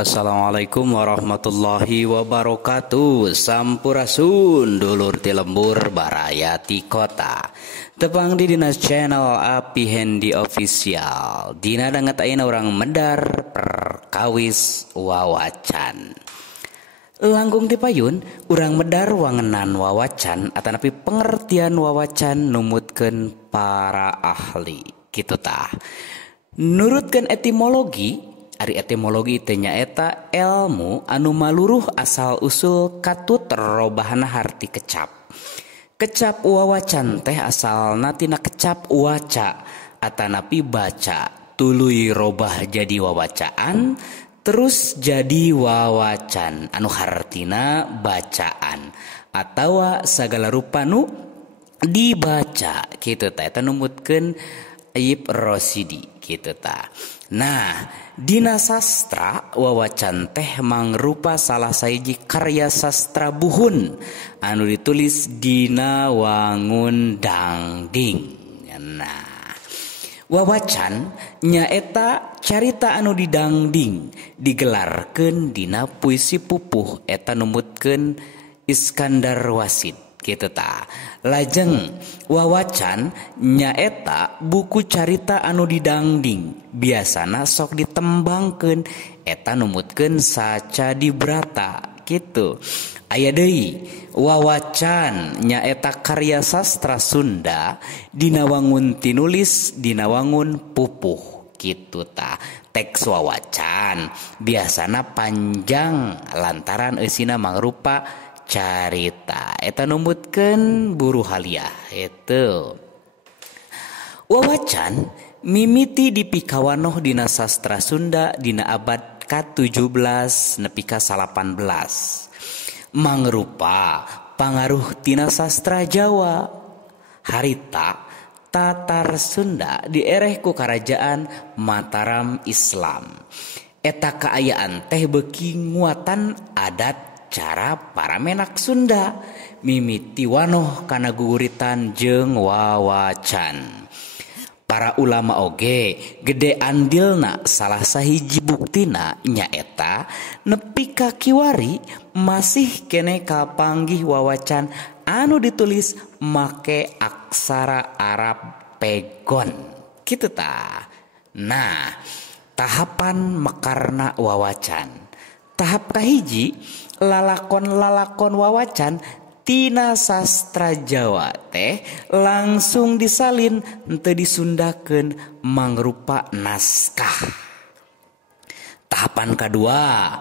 Assalamualaikum warahmatullahi wabarakatuh. Sampurasun dulur ti lembur baraya ti kota. Tepang di dinas channel Api Handy Official. Dina danget ayeuna urang medar perkawis wawacan. Langkung ti payun urang medar wangenan wawacan atanapi pengertian wawacan numutkeun para ahli. Kitu tah. Nurutkeun etimologi, ari etimologi teh nyaeta ilmu anu maluruh asal usul katut robahana harti kecap. Kecap wawacan teh asalna tina kecap waca atanapi baca, tuluy robah jadi wawacaan terus jadi wawacan anu hartina bacaan atawa sagala rupa nu dibaca kitu tah eta numutkeun Ayib Rosidi kitu tah. Nah, dina sastra wawacan teh mangrupa salah sahiji karya sastra buhun anu ditulis dina wangun dangding. Nah, wawacan nyaeta carita anu didangding digelarkeun dina puisi pupuh eta numutkeun Iskandar Wasid kitu tah. Lajeng wawacan nyaeta buku carita anu didangding biasana sok ditembangkeun eta numutkeun saca dibrata kitu. Aya deui wawacan nyaeta karya sastra Sunda dina wangun tinulis dina wangun pupuh kitu tah. Teks wawacan biasana panjang lantaran eusina mangrupa carita eta numutkeun buru haliah itu. Wawacan mimiti dipikawanoh dina sastra Sunda dina abad ka-17 nepi ka 18. Mangrupa pangaruh tina sastra Jawa. Harita Tatar Sunda diereh ku karajaan Mataram Islam. Eta kaayaan teh beuki nguatan adat cara para menak Sunda mimiti wanoh kana guguritan jeung wawacan. Para ulama oge gede andilna salah sahiji buktina nyaeta nepi ka kiwari masih kene kapanggih wawacan anu ditulis make aksara Arab pegon kitu tah. Nah, tahapan mekarna wawacan. Tahap kahiji lalakon-lalakon wawacan tina sastra Jawa teh langsung disalin henteu disundakeun mangrupa naskah. Tahapan kadua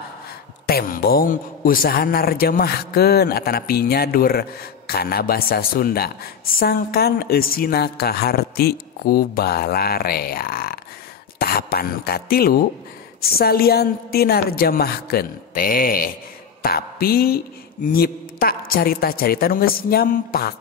tembong usaha narjamahkeun atanapi nyadur kana basa Sunda sangkan eusina kaharti ku balarea. Tahapan katilu salian tinarjamahkeun teh tapi nyipta carita-carita nu geus nyampak.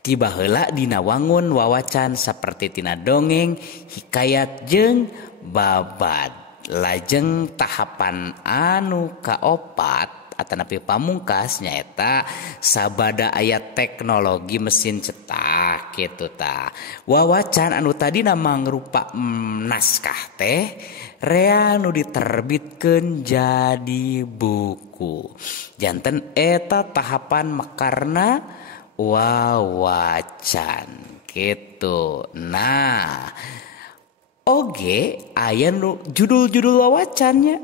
Tiba heula dina wangun wawacan saperti tina dongeng, hikayat jeung babad. Lajeng tahapan anu kaopat atanapi pamungkas nyaeta sabada aya teknologi mesin cetak kitu tah. Wawacan anu tadina mangrupa naskah teh rea nu diterbitkeun jadi buku. Janten eta tahapan mekarna wawacan gitu. Nah, oge aya nu judul-judul wawacannya.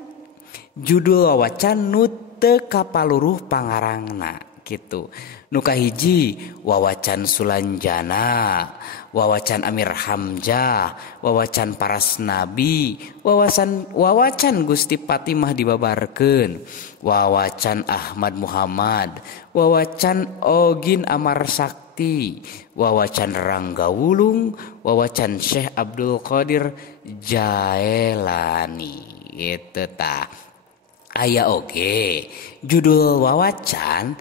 Judul wawacan nu teu kapaluruh pangarangna gitu. Nu kahiji wawacan Sulanjana, wawacan Amir Hamzah, wawacan Paras Nabi, wawacan Gusti Fatimah dibabarkeun, wawacan Ahmad Muhammad, wawacan Ogin Amar Sakti, wawacan Rangga Wulung, wawacan Syekh Abdul Qadir Jaelani gitu tah. Aya oge judul wawacan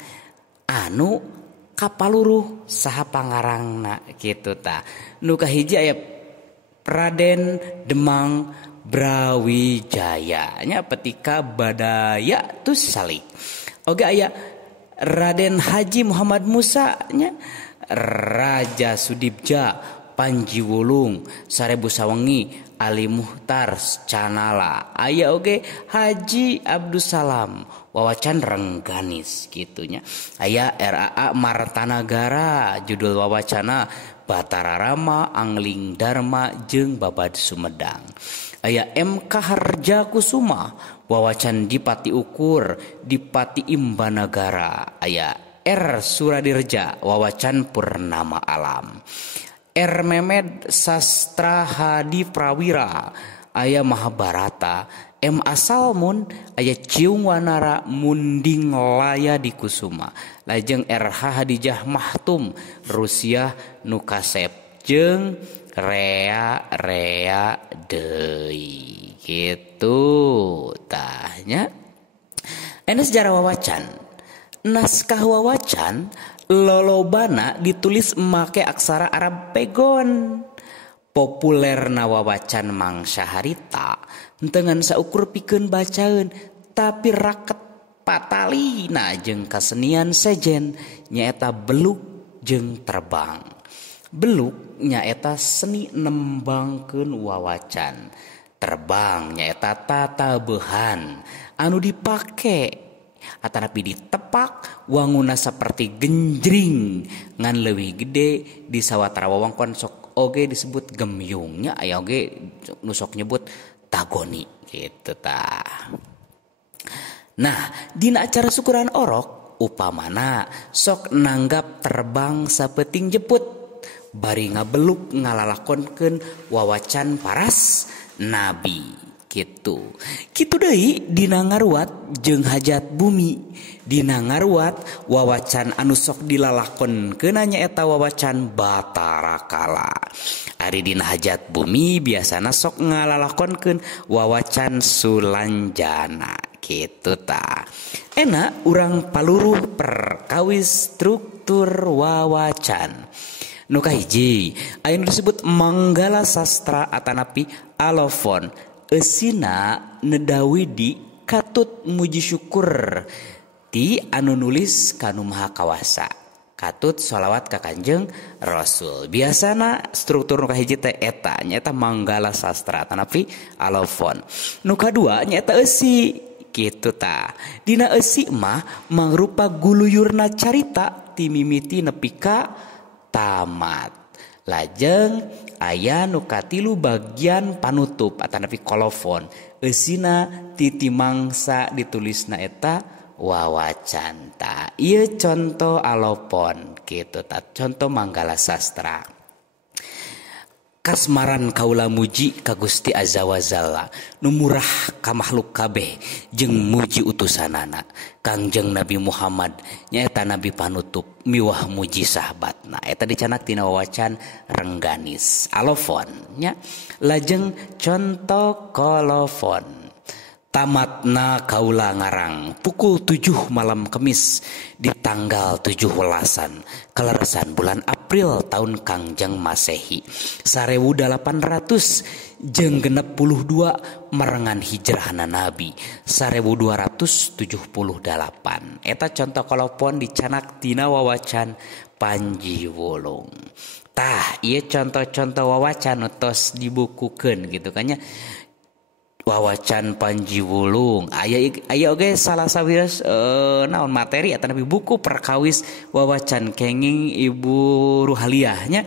anu kapaluruh saha pangarangna kitu tah. Nu kahiji aya Raden Demang Brawijaya nya petika badaya tu salik. Oge aya Raden Haji Muhammad Musa nya Raja Sudibja Panji Wulung Sarebu Sawengi Ali Muhtar Canala aya oge Haji Abdus Salam wawacan Rengganis gitunya. Aya RAA Martanagara judul wawacana Batara Rama Angling Dharma jeung Babad Sumedang. Aya MK Harja Kusuma wawacan Dipati Ukur Dipati Imbanagara. Aya R Suradirja wawacan Purnama Alam. R Memed Sastra Hadi Prawira aya Mahabharata. M Asalmun aya Ciung Wanara Munding Laya di Kusuma. Lajeng RH Hadijah Mahtum Rusia Nukasep jeung Rea deui gitu tahnya. Enes sejarah wawacan. Naskah wawacan lolobana ditulis make aksara Arab pegon. Populerna wawacan mangsa harita dengan saukur pikeun bacaeun tapi raket patalina jeung kasenian sejen nyaeta beluk jeung terbang. Beluk nyaeta seni nembangkeun wawacan. Terbang nyaeta tatabehan anu dipake atanapi ditepak wanguna saperti genjring ngan leuwih gede di sawatara wewengkon sok oge disebut gemyungnya aya oge nusok nyebut tagoni gitu tah. Nah, dina acara syukuran orok upamana sok nanggap terbang sapeting jeput bari ngabeluk ngalalakonkeun wawacan paras nabi gitu. Kitu deui dina ngaruat jeung hajat bumi. Dina ngaruat wawacan anu sok dilalakonkeun nyaeta wawacan Batara Kala. Ari dina hajat bumi biasana sok ngalalakonkeun wawacan Sulanjana kitu tah. Enak urang paluruh perkawis struktur wawacan. Nu kahiji aya nu disebut Manggala Sastra atanapi alofon. Eusina nedawidi katut muji syukur ti anu nulis kanu maha kawasa. Katut sholawat ka Kanjeng Rasul. Biasana struktur nu kahiji teh eta nyaeta Manggala Sastra atanapi alofon. Nu kadua nyaeta eusi kitu tah. Dina eusi mah mangrupa guluyurna carita ti mimiti nepi ka tamat. Lajeng aya nu katilu bagian panutup atanapi kolofon. Eusina titi mangsa ditulisna eta wawacan tah. Ieu contoh alofon kitu tah. Contoh Manggala Sastra. Kasmaran kaula muji ka Gusti Azza wa Jalla nu murah ka makhluk kabeh jeung muji utusanana Kangjeng Nabi Muhammad nyaeta nabi panutup miwah muji sahabatna. Eta dicanak tina wawacan Rengganis alofon nya. Lajeng contoh kolofon. Tamatna kaula ngarang pukul 7 malam Kemis di tanggal 7 welasan kaleresan bulan April tahun Kangjeng Masehi 1800 jeung 62 merengan hijrahna Nabi 1278. Eta contoh kolofon dicanak tina wawacan Panji Wulung. Tah ieu contoh-contoh wawacan tos dibukukeun gitu kan nya. Wawacan Panji Wulung aya oge salah sawiras naon materi atanapi buku perkawis wawacan kenging Ibu Ruhaliah nya.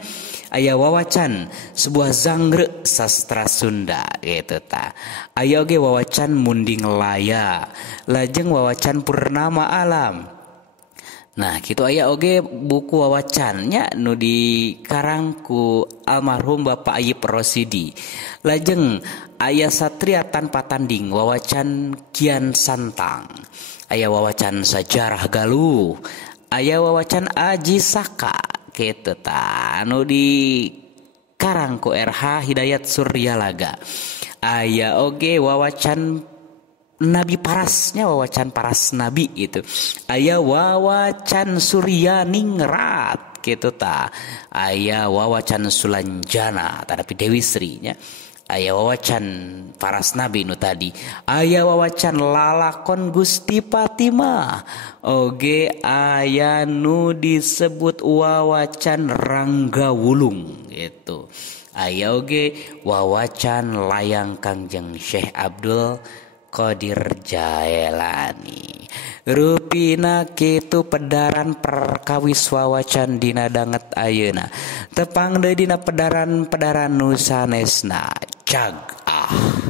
Aya wawacan sebuah genre sastra Sunda gitu tah. Aya oge wawacan Munding Laya. Lajeng wawacan Purnama Alam. Nah kitu aya oge buku wawacannya nu dikarang ku almarhum Bapak Ayip Rosidi. Lajeng aya Satria Tanpa Tanding wawacan Kian Santang. Aya wawacan Sajarah Galuh. Aya wawacan Aji Saka kitu tah anu dikarang ku RH Hidayat Suryalaga. Aya oge wawacan Nabi Parasnya wawacan Paras Nabi gitu. Aya wawacan Suryaningrat gitu tah. Aya wawacan Sulanjana tadapi Dewi Sri nya. aya wawacan paras nabi nu tadi, aya wawacan lalakon Gusti Fatimah, oge aya nu disebut wawacan Ranggawulung gitu. Aya oge wawacan layang Kangjeng Syekh Abdul Qadir Jaelani. Rupina kitu pedaran perkawis wawacan dina danget ayeuna. Tepang deui dina pedaran nu sanesna cag ah.